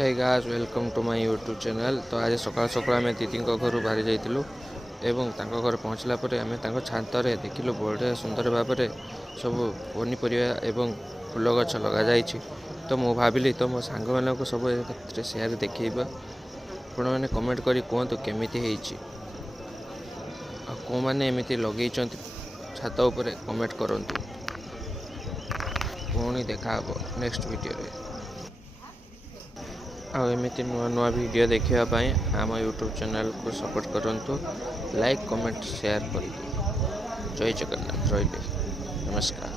Hey guys welcome to my YouTube channel. तो आज सकाल सकाल आम दीदी घर बाहरी जाइलु एवं तांको घर पहुँचला पर आम छात देखिलु बढ़िया सुंदर भाव में सब पनीपरिया एवं फूल गछ लग जाइए। तो मु भाविली तो मो सांग मानक सब सेयार देखा आपण मैंने कमेंट करी कहतु केमी कौ मैंने एमती लगे छात उपर कमेंट करूँ। पुणी देखा नेक्स्ट वीडियो रे। आमती नुआ नुआ वीडियो देखापी आम यूट्यूब चैनल को सपोर्ट करूँ। लाइक कमेंट शेयर कर। जय जगन्नाथ रही। नमस्कार।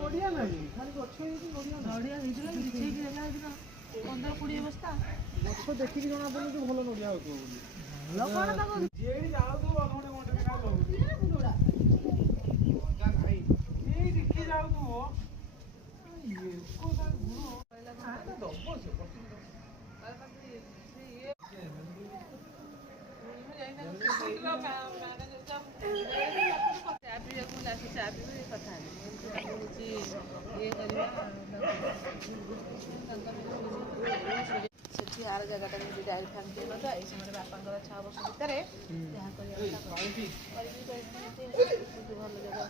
नड़िया ना खाली गछ नड़िया नड़िया 15-20 बस्ता गछ देखिक जना पड़े जो भल नड़िया आर जगह डायरी फार्म ये समय बापा 6 वर्ष भितर भल जगह